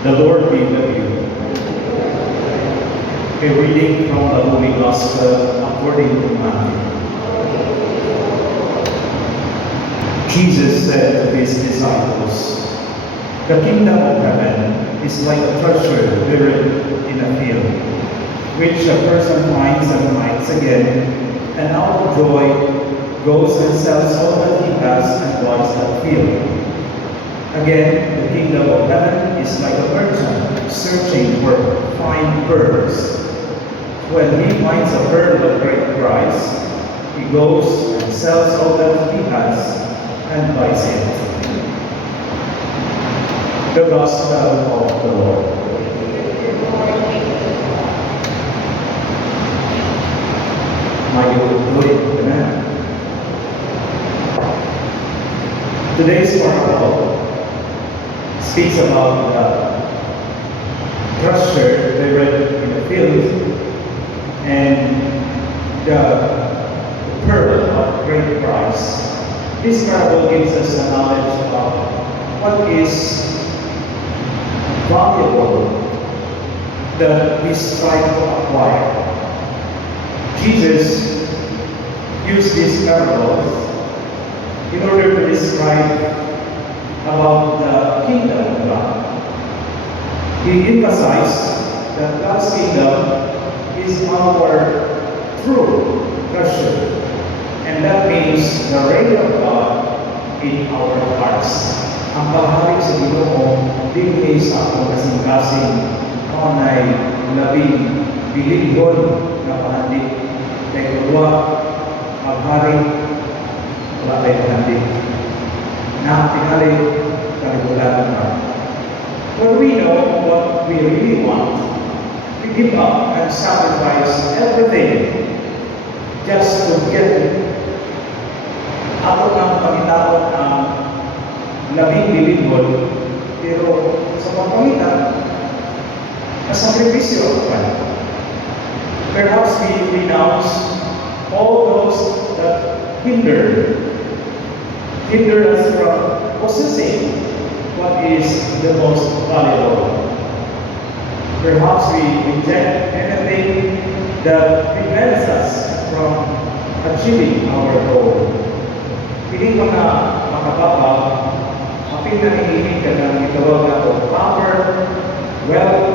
The Lord be with you. A reading from the Holy Gospel according to Matthew. Jesus said to his disciples, "The kingdom of heaven is like a treasure buried in a field, which a person finds and finds again, and out of joy goes and sells all that he has and buys that field. Again, the kingdom of heaven is like a merchant searching for fine pearls. When he finds a pearl of great price, he goes and sells all that he has and buys it." The Gospel of the Lord. Amen. Today's parable speaks about the treasure buried in the field and the pearl of great price. This parable gives us a knowledge of what is valuable that we strive to acquire. Jesus used these parables in order to describe about the kingdom of God. He emphasized that God's kingdom is our true treasure, and that means the reign of God in our hearts. Ang paghari sa Ginoo dinhi sa atong kasing-kasing kanay labing bilingon na pahandik kay kulwa maghari wala kay pahandik na tingali kalibutan na. When we know what we really want, we give up and sacrifice everything just to get it. Ako ng Panginoon ang labing bilingon, pero sa pagpagitan, nasakripisyo ako pa. Perhaps we renounce all those that hinder us from possessing what is the most valuable. Perhaps we reject anything that prevents us from achieving our goal. Hindi ko na makababa, apil na hihingin ka ng itawag na power, wealth,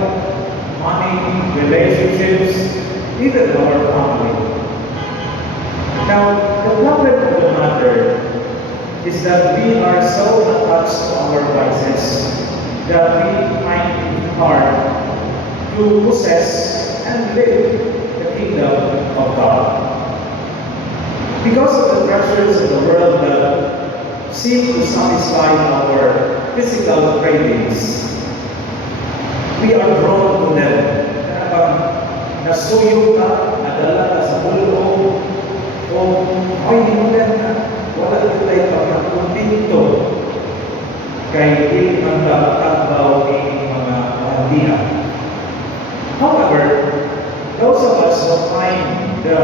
money, relationships, even our family. Now, the problem of the matter is that we are so attached to our vices that we find it hard to possess and live the kingdom of God. Because of the treasures of the world that seem to satisfy our physical cravings, we are drawn to them. Kapag nasuyog ka, nadala ka sa bulong, o ay hinulan na, wala tayo pagkakuntinto kay hindi man kapatagbaw ng mga pahandian. However, those of us who find the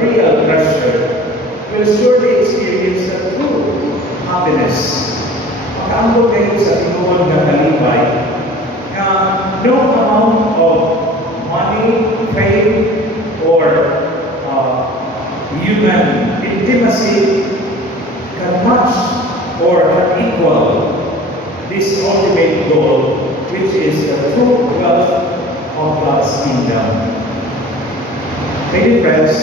real treasure will surely experience the true happiness. Makaambot kayo sa tinuod na kalibay na no amount of money, fame, or human intimacy can match or can equal this ultimate goal, which is the true wealth of God's kingdom. Many friends,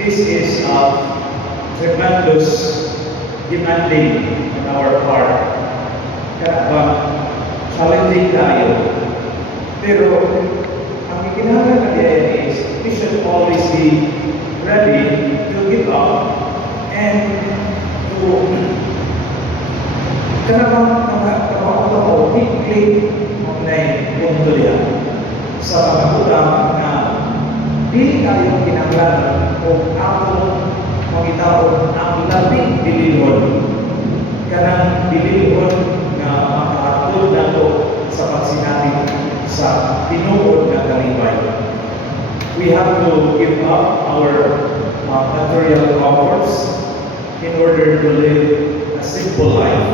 this is a tremendous demanding on our part. Kaya challenging tayo. Pero ang ikinahanglan natin is we should always be ready to give up and to kanang hikli na punto niya sa pagkakutang na di tayo kinanglan o ako mangitaon ang labing dilingon kanang dilingon na makahatod na to sa pagsinati sa tinuod na kalibay. We have to give up our material comforts in order to live a simple life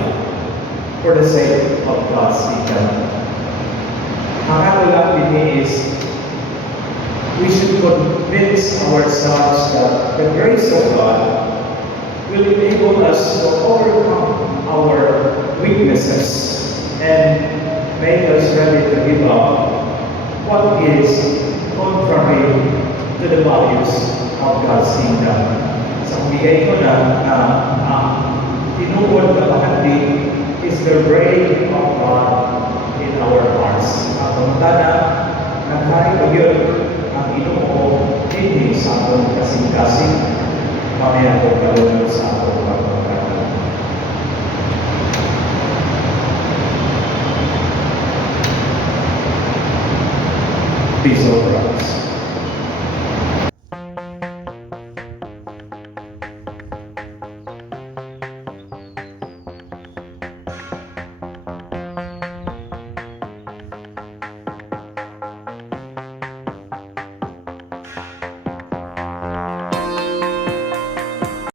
for the sake of God's kingdom. dinhi is we should convince ourselves that the grace of God will enable us to overcome our weaknesses and make us ready to give up what is contrary to the values of God's kingdom. Sa bigay ko na tinuod na bahagi is the reign of God in our hearts. Ang tana, naghahay ko yun ang Ginoo hindi sa atong kasing-kasing mamaya ko kalunod sa atong pagpagkata. Peace over us.